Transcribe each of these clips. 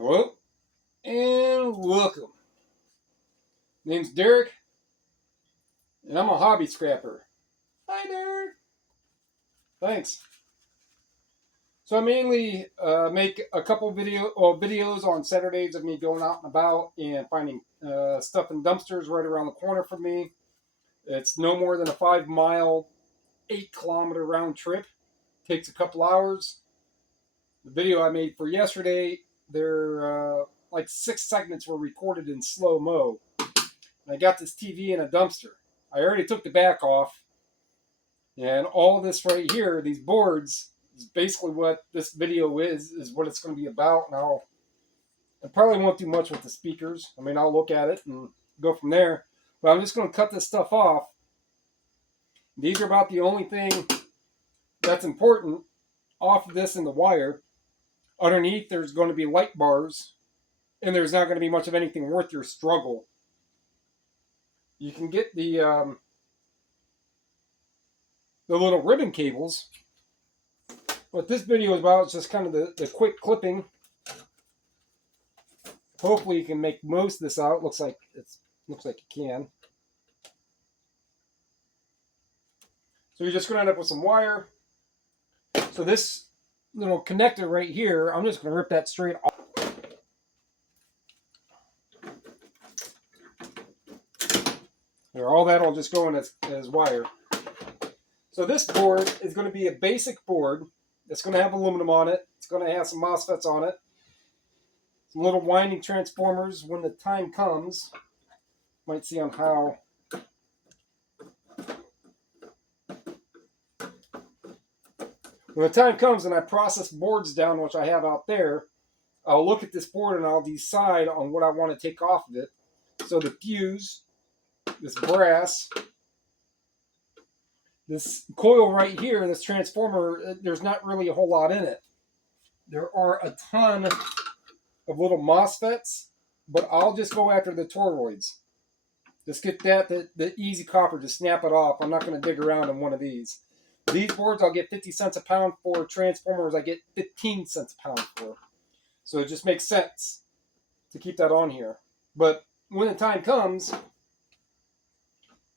Hello and welcome. Name's Derek, and I'm a hobby scrapper. Hi, Derek. Thanks. So I mainly make a couple videos on Saturdays of me going out and about and finding stuff in dumpsters right around the corner from me. It's no more than a 5-mile, 8-kilometer round trip. Takes a couple hours. The video I made for yesterday, they're like 6 segments were recorded in slow-mo. And I got this TV in a dumpster. I already took the back off. And all this right here, these boards, is basically what this video is what it's going to be about. And I probably won't do much with the speakers. I mean, I'll look at it and go from there. But I'm just going to cut this stuff off. These are about the only thing that's important off of this and the wire. Underneath, there's going to be light bars. And there's not going to be much of anything worth your struggle. You can get the little ribbon cables. What this video is about is just kind of the quick clipping. Hopefully you can make most of this out. Looks like you can. So you're just going to end up with some wire. So this little connector right here, I'm just going to rip that straight off. There, all that will just go in as wire. So this board is going to be a basic board. It's going to have aluminum on it. It's going to have some MOSFETs on it. Some little winding transformers when the time comes. Might see on how. When the time comes and I process boards down, which I have out there, I'll look at this board and I'll decide on what I want to take off of it. So the fuse, this brass, this coil right here, this transformer, there's not really a whole lot in it. There are a ton of little MOSFETs, but I'll just go after the toroids. Just get the easy copper, just snap it off. I'm not going to dig around in one of these. These boards I'll get 50 cents a pound for. Transformers I get 15 cents a pound for. So it just makes sense to keep that on here. But when the time comes,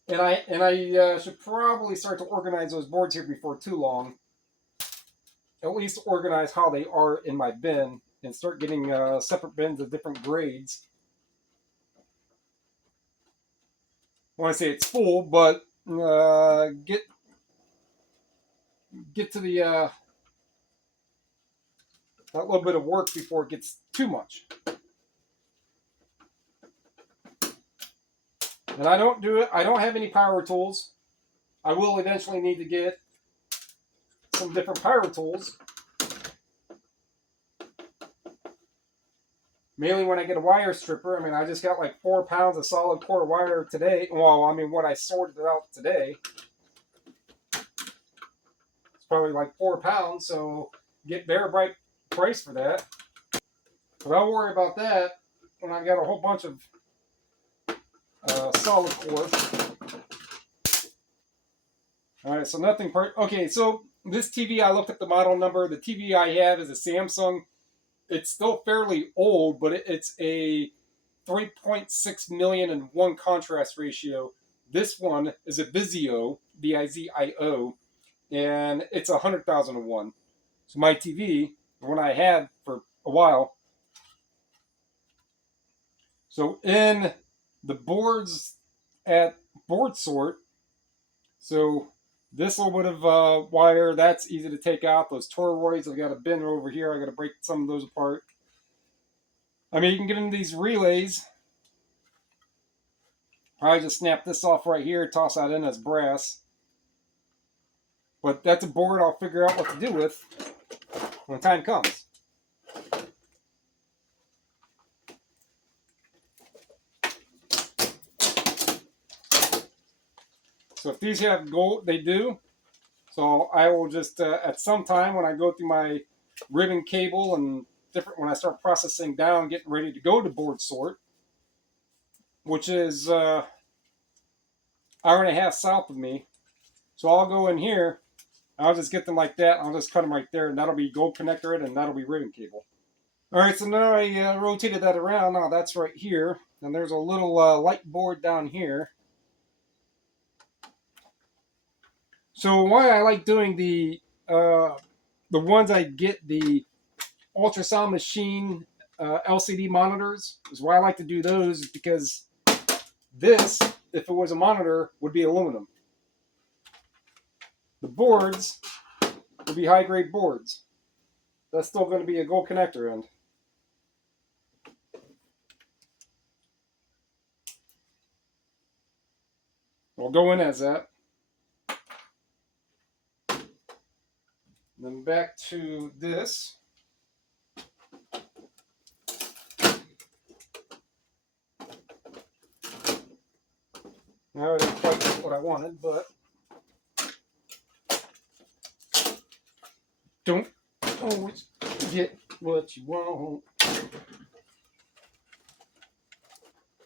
and I should probably start to organize those boards here before too long. At least organize how they are in my bin and start getting separate bins of different grades. I want to say it's full, but get to the that little bit of work before it gets too much. And I don't do it. I don't have any power tools. I will eventually need to get some different power tools. Mainly when I get a wire stripper. I mean, I just got like 4 pounds of solid core wire today. Well, I mean, what I sorted out today. It's probably like 4 pounds, so get bare bright price for that. But I'll worry about that when I got a whole bunch of solid core. All right, so nothing part. Okay, so this TV, I looked up the model number. The TV I have is a Samsung. It's still fairly old, but it's a 3.6 million and 1 contrast ratio. This one is a Vizio, Vizio, and it's 100,001. So my TV, the one I had for a while. So in the boards at board sort, so this little bit of wire, that's easy to take out. Those toroids, I've got a bin over here. I got to break some of those apart. I mean, you can get into these relays. I just snap this off right here, toss that in as brass. But that's a board I'll figure out what to do with when the time comes. So if these have gold, they do. So I will just, at some time when I go through my ribbon cable and different, when I start processing down, getting ready to go to board sort, which is hour and a half south of me. So I'll go in here, I'll just get them like that. I'll just cut them right there, and that'll be gold connector and that'll be ribbon cable. Alright, so now I rotated that around. Now that's right here. And there's a little light board down here. So why I like doing the ones I get, the ultrasound machine LCD monitors, is why I like to do those, is because this, if it was a monitor, would be aluminum. The boards would be high grade boards. That's still going to be a gold connector end. We'll go in as that. Then back to this. Now I didn't quite get what I wanted, but don't always get what you want.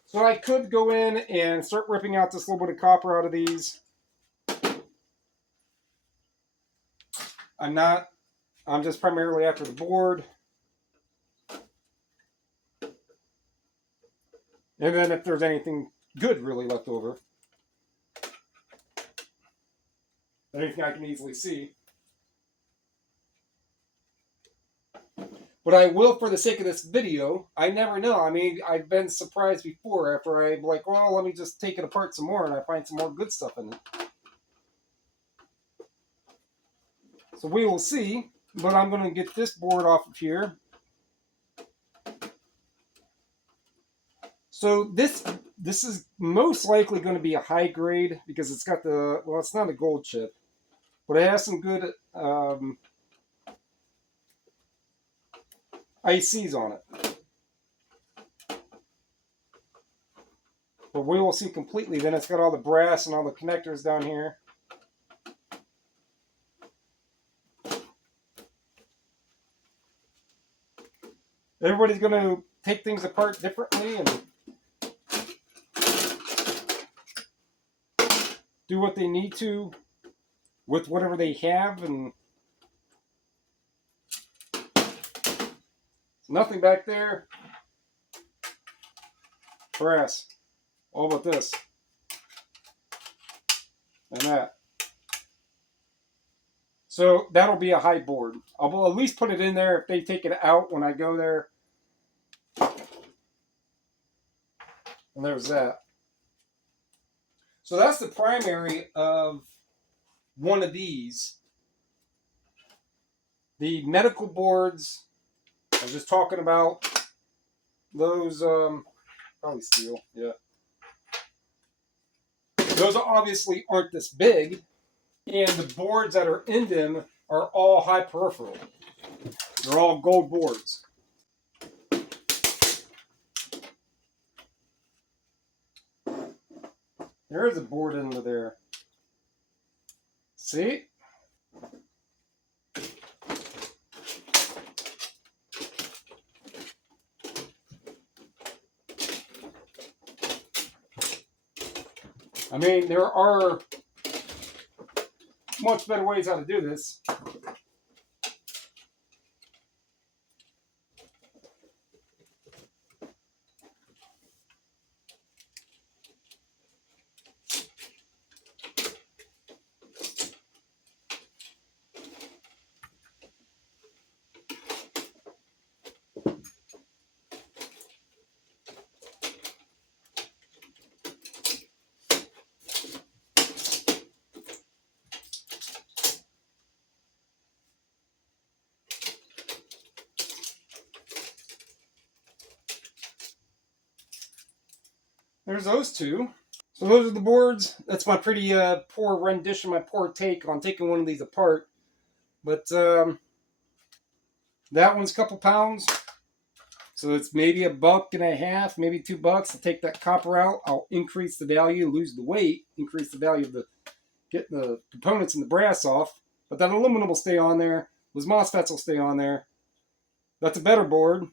So I could go in and start ripping out this little bit of copper out of these. I'm not. I'm just primarily after the board. And then if there's anything good really left over, anything I can easily see. But I will, for the sake of this video, I never know. I mean, I've been surprised before after I'm like, well, let me just take it apart some more, and I find some more good stuff in it. So we will see, but I'm going to get this board off of here. So this is most likely going to be a high grade because it's got the, well, it's not a gold chip, but it has some good ICs on it. But we will see completely. Then it's got all the brass and all the connectors down here. Everybody's going to take things apart differently and do what they need to with whatever they have, and nothing back there. Brass. All about this. And that. So that'll be a high board. I'll at least put it in there if they take it out when I go there. And there's that. So that's the primary of one of these. The medical boards, I was just talking about those, probably steel, yeah. Those obviously aren't this big, and the boards that are in them are all high peripheral. They're all gold boards. There is a board into there. See? I mean, there are much better ways how to do this. There's those two. So those are the boards. That's my pretty poor rendition, my poor take on taking one of these apart. But that one's a couple pounds. So it's maybe $1.50, maybe $2 to take that copper out. I'll increase the value, lose the weight, increase the value of the getting the components and the brass off. But that aluminum will stay on there. Those MOSFETs will stay on there. That's a better board.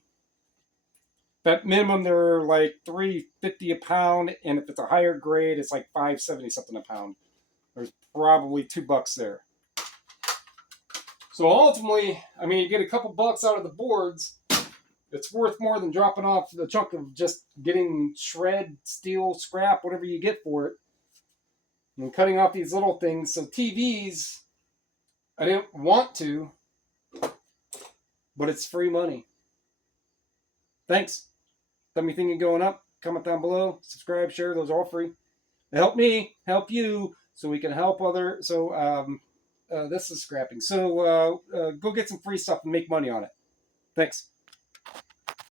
At minimum, they're like $3.50 a pound, and if it's a higher grade, it's like $5.70 something a pound. There's probably $2 there. So ultimately, I mean, you get a couple bucks out of the boards, It's worth more than dropping off the chunk of just getting shred, steel, scrap, whatever you get for it, and cutting off these little things. So TVs, I didn't want to, but it's free money. Thanks. Tell me thinking going up. Comment down below. Subscribe, share. Those are all free. Help me, help you, so we can help other. So this is scrapping. So go get some free stuff and make money on it. Thanks.